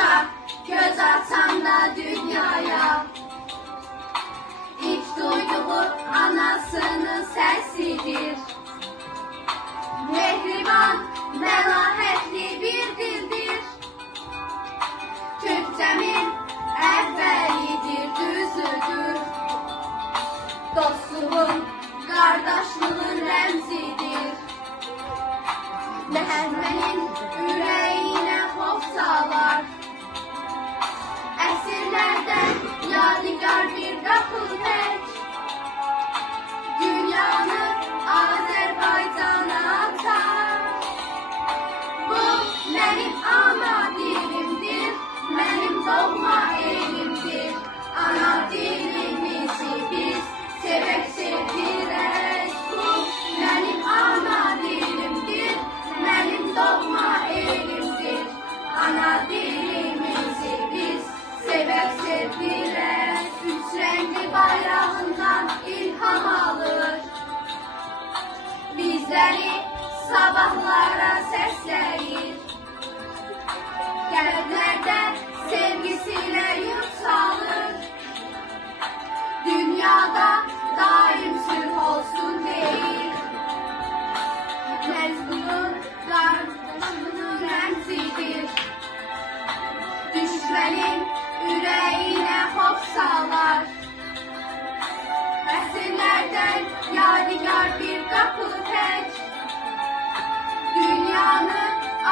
uşaq, göz açanda dünyaya. İlk duyduğu anasının səsidir. Mehriban, məlahətli bir dildir. Türkçəmin əvvəlidir, düzüdür. Dostluğun, qardaşlığın rəmzidir. Məhəmmənin ürəyinə xof salar. Əsrlərdən yadigar bir qapı tək. Dünyanı Azərbaycana atar. Bu mənim ana dilimdir, mənim doğma elimdir. Ana dilimizi biz sevək sevirək. Bu mənim ana dilimdir, mənim doğma elimdir. Ana dilimizi biz sevək sevirək. Üç rəngli bayrağından ilham alır. Bizləri sabahlara səsləyir. Qəlblərdə sevgisilə yurt salır. Dünyada daim sülh olsun deyir. Məzmunun qardaşlığının rəmzidir. Düşmənin ürəyinə xof salar. Əsrlərdən yadigar bir qapı tək. Dünyanı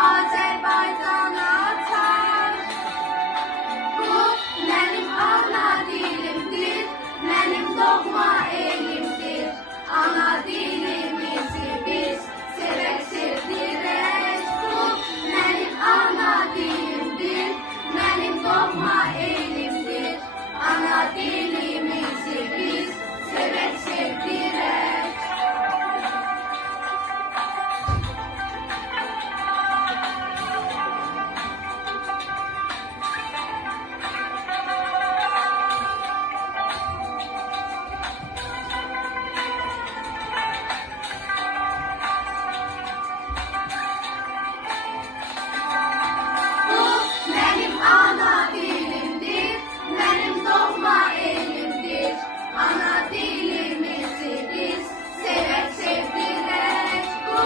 Azərbaycana atar. Bu mənim ana dilimdir, mənim doğma elimdir. Ana dilimizi biz sevək sevdirək. Bu mənim ana dilimdir, mənim doğma elimdir. Ana dilimizi biz sevək sevdirək. Bu mənim ana dilimdir, mənim doğma elimdir. Ana dilimizi biz sevək sevdirək. Bu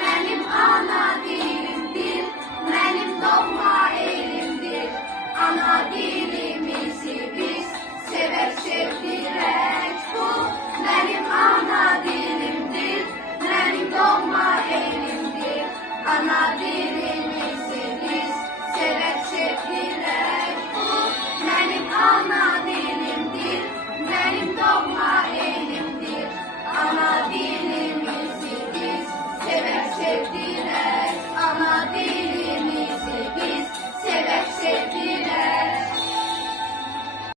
mənim ana dilimdir, mənim doğma elimdir. Ana dilimizi biz sevək sevdirək. Bu mənim ana dilimdir, mənim doğma elimdir. Ana dilimizə